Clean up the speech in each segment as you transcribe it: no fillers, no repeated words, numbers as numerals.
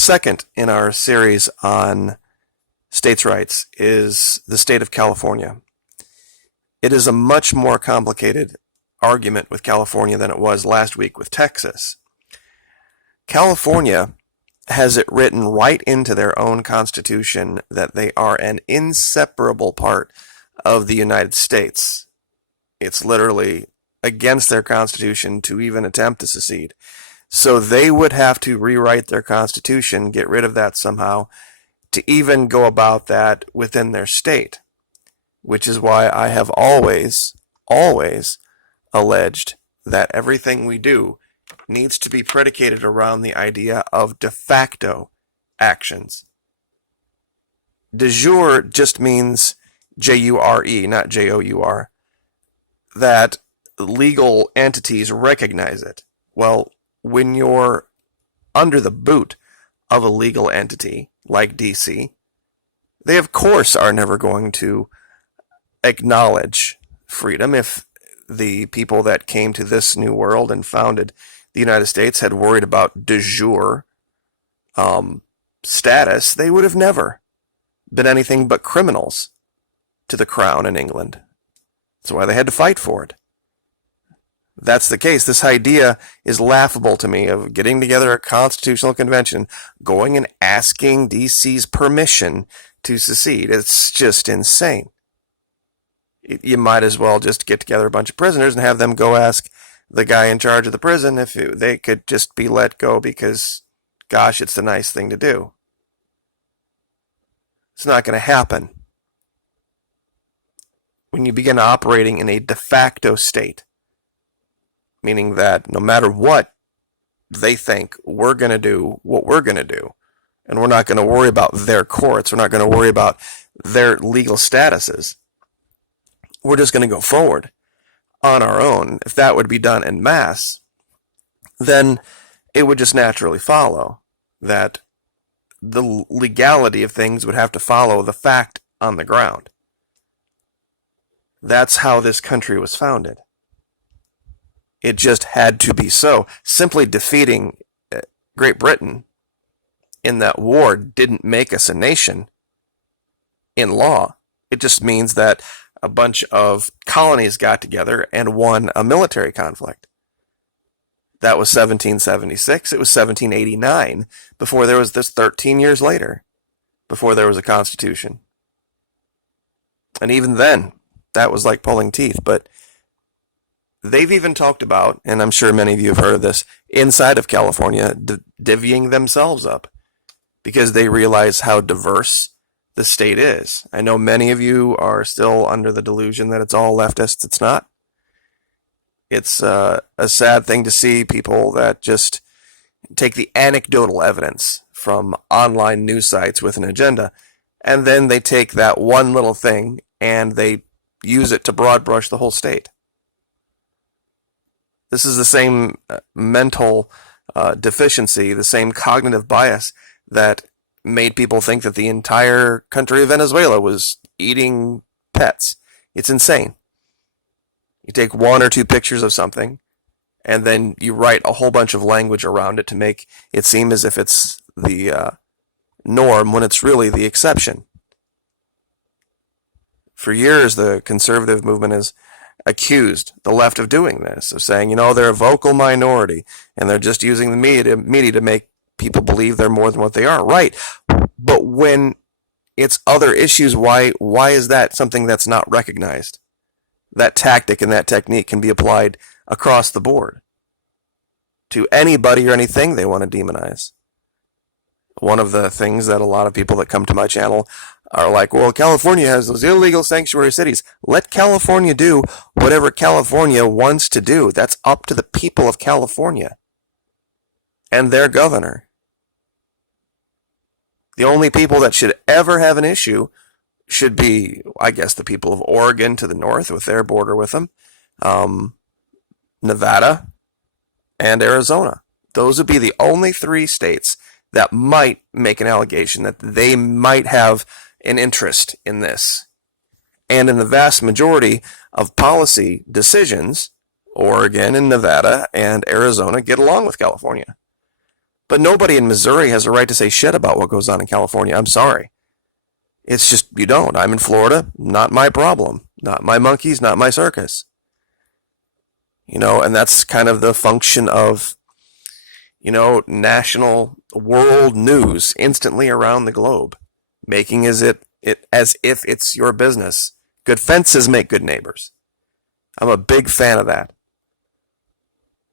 Second in our series on states' rights is the state of California. It is a much more complicated argument with California than it was last week with Texas. California has it written right into their own constitution that they are an inseparable part of the United States. It's literally against their constitution to even attempt to secede. So they would have to rewrite their constitution, get rid of that somehow, to even go about that within their state. Which is why I have always alleged that everything we do needs to be predicated around the idea of de facto actions. De jure just means J-U-R-E, not J-O-U-R. That legal entities recognize it. Well, when you're under the boot of a legal entity like DC, they of course are never going to acknowledge freedom. If the people that came to this new world and founded the United States had worried about de jure status, they would have never been anything but criminals to the crown in England. That's why they had to fight for it. That's the case. This idea is laughable to me of getting together a constitutional convention, going and asking DC's permission to secede. It's just insane. You might as well just get together a bunch of prisoners and have them go ask the guy in charge of the prison if they could just be let go because, gosh, it's the nice thing to do. It's not going to happen. When you begin operating in a de facto state, meaning that no matter what they think, we're going to do what we're going to do. And we're not going to worry about their courts. We're not going to worry about their legal statuses. We're just going to go forward on our own. If that would be done en masse, then it would just naturally follow that the legality of things would have to follow the fact on the ground. That's how this country was founded. It just had to be so. Simply defeating Great Britain in that war didn't make us a nation in law. It just means that a bunch of colonies got together and won a military conflict. That was 1776. It was 1789 before there was this 13 years later, before there was a constitution. And even then, that was like pulling teeth, but they've even talked about, and I'm sure many of you have heard of this, inside of California, divvying themselves up because they realize how diverse the state is. I know many of you are still under the delusion that it's all leftists. It's not. It's a sad thing to see people that just take the anecdotal evidence from online news sites with an agenda, and then they take that one little thing and they use it to broad brush the whole state. This is the same mental deficiency, the same cognitive bias that made people think that the entire country of Venezuela was eating pets. It's insane. You take one or two pictures of something, and then you write a whole bunch of language around it to make it seem as if it's the norm when it's really the exception. For years, the conservative movement has accused the left of doing this, of saying, they're a vocal minority, and they're just using the media to make people believe they're more than what they are. Right. But when it's other issues, why is that something that's not recognized? That tactic and that technique can be applied across the board to anybody or anything they want to demonize. One of the things that a lot of people that come to my channel are like, well, California has those illegal sanctuary cities. Let California do whatever California wants to do. That's up to the people of California and their governor. The only people that should ever have an issue should be, I guess, the people of Oregon to the north with their border with them, Nevada, and Arizona. Those would be the only three states that might make an allegation that they might have an interest in this. And in the vast majority of policy decisions, Oregon and Nevada and Arizona get along with California. But nobody in Missouri has a right to say shit about what goes on in California. I'm sorry. It's just, you don't. I'm in Florida. Not my problem. Not my monkeys, not my circus. And that's kind of the function of, national world news instantly around the globe, making as if it's your business. Good fences make good neighbors. I'm a big fan of that.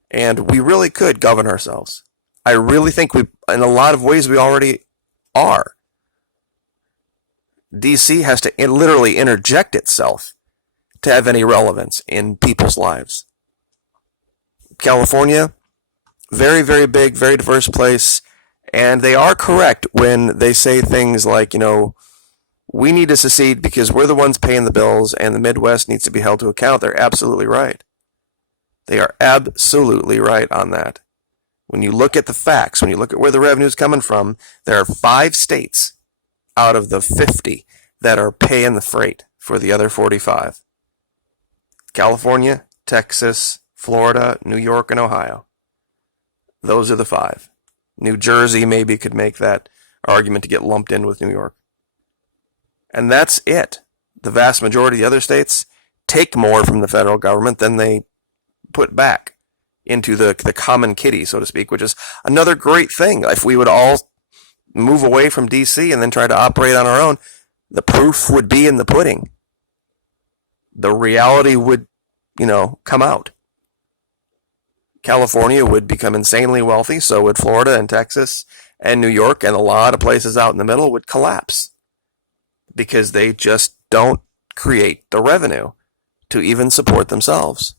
And we really could govern ourselves. I really think in a lot of ways, we already are. DC has to literally interject itself to have any relevance in people's lives. California, very, very big, very diverse place. And they are correct when they say things like, we need to secede because we're the ones paying the bills and the Midwest needs to be held to account. They're absolutely right. They are absolutely right on that. When you look at the facts, when you look at where the revenue is coming from, there are 5 states out of the 50 that are paying the freight for the other 45. California, Texas, Florida, New York, and Ohio. Those are the 5. New Jersey maybe could make that argument to get lumped in with New York. And that's it. The vast majority of the other states take more from the federal government than they put back into the common kitty, so to speak, which is another great thing. If we would all move away from DC and then try to operate on our own, the proof would be in the pudding. The reality would, come out. California would become insanely wealthy, so would Florida and Texas and New York, and a lot of places out in the middle would collapse because they just don't create the revenue to even support themselves.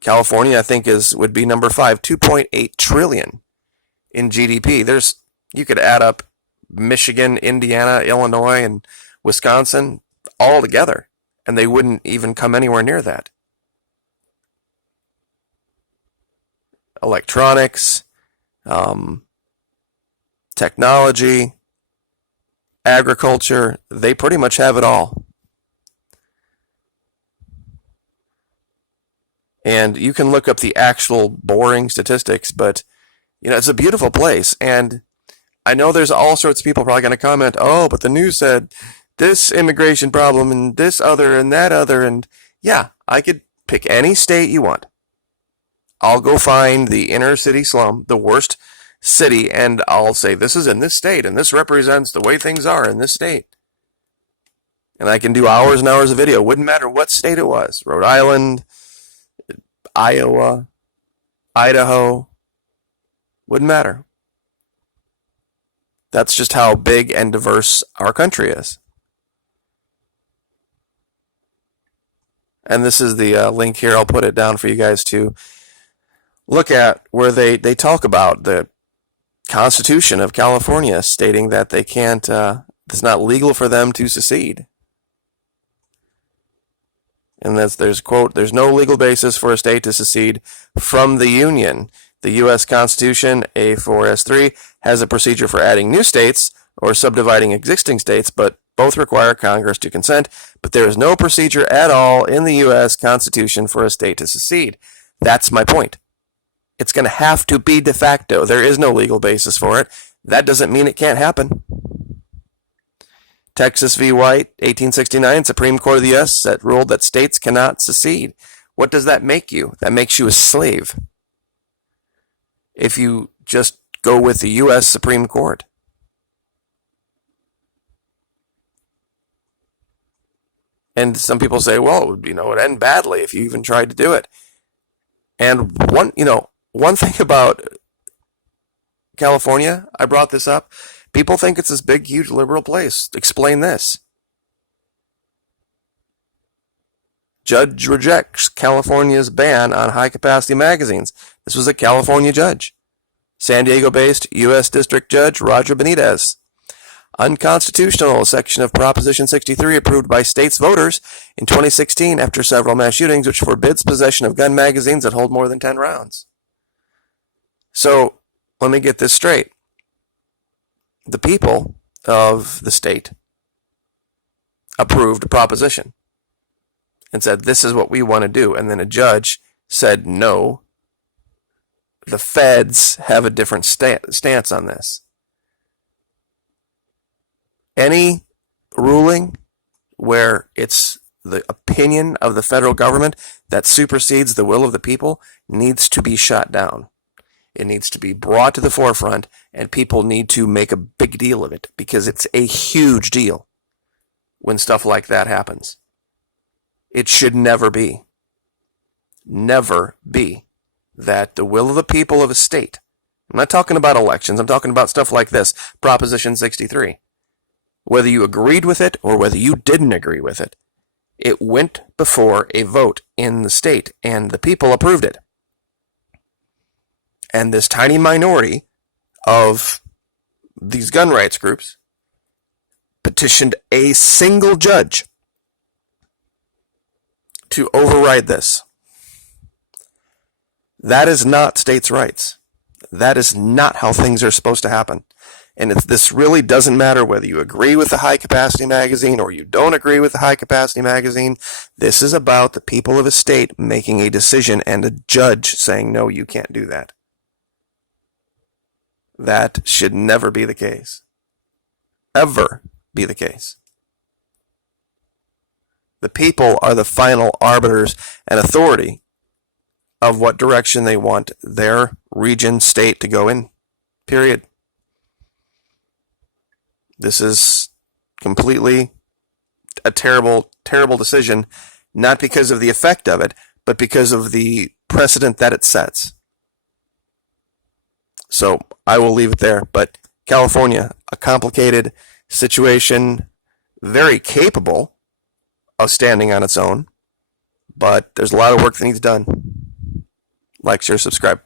California, I think, would be number 5, 2.8 trillion in GDP. You could add up Michigan, Indiana, Illinois, and Wisconsin all together, and they wouldn't even come anywhere near that. Electronics, technology, agriculture, they pretty much have it all. And you can look up the actual boring statistics, but, it's a beautiful place. And I know there's all sorts of people probably going to comment, oh, but the news said this immigration problem and this other and that other. And yeah, I could pick any state you want. I'll go find the inner city slum, the worst city, and I'll say this is in this state and this represents the way things are in this state. And I can do hours and hours of video. Wouldn't matter what state it was. Rhode Island, Iowa, Idaho, wouldn't matter. That's just how big and diverse our country is. And this is the link here. I'll put it down for you guys to look at, where they talk about the Constitution of California, stating that they can't, it's not legal for them to secede. And there's quote, there's no legal basis for a state to secede from the Union. The U.S. Constitution, A4S3, has a procedure for adding new states or subdividing existing states, but both require Congress to consent. But there is no procedure at all in the U.S. Constitution for a state to secede. That's my point. It's going to have to be de facto. There is no legal basis for it. That doesn't mean it can't happen. Texas v. White, 1869, Supreme Court of the U.S. that ruled that states cannot secede. What does that make you? That makes you a slave. If you just go with the U.S. Supreme Court. And some people say, well, it'd end badly if you even tried to do it. And one thing about California, I brought this up. People think it's this big, huge liberal place. Explain this. Judge rejects California's ban on high-capacity magazines. This was a California judge. San Diego-based U.S. District Judge Roger Benitez. Unconstitutional section of Proposition 63 approved by states' voters in 2016 after several mass shootings, which forbids possession of gun magazines that hold more than 10 rounds. So, let me get this straight. The people of the state approved a proposition and said, this is what we want to do. And then a judge said, no, The feds have a different stance on this. Any ruling where it's the opinion of the federal government that supersedes the will of the people needs to be shot down. It needs to be brought to the forefront, and people need to make a big deal of it, because it's a huge deal when stuff like that happens. It should never be that the will of the people of a state, I'm not talking about elections, I'm talking about stuff like this, Proposition 63. Whether you agreed with it or whether you didn't agree with it, it went before a vote in the state, and the people approved it. And this tiny minority of these gun rights groups petitioned a single judge to override this. That is not states' rights. That is not how things are supposed to happen. And this really doesn't matter whether you agree with the high-capacity magazine or you don't agree with the high-capacity magazine. This is about the people of a state making a decision and a judge saying, no, you can't do that. That should never be the case. Ever be the case. The people are the final arbiters and authority of what direction they want their region, state to go in. Period. This is completely a terrible, terrible decision, not because of the effect of it, but because of the precedent that it sets. So I will leave it there. But California, a complicated situation, very capable of standing on its own, but there's a lot of work that needs done. Like, share, subscribe.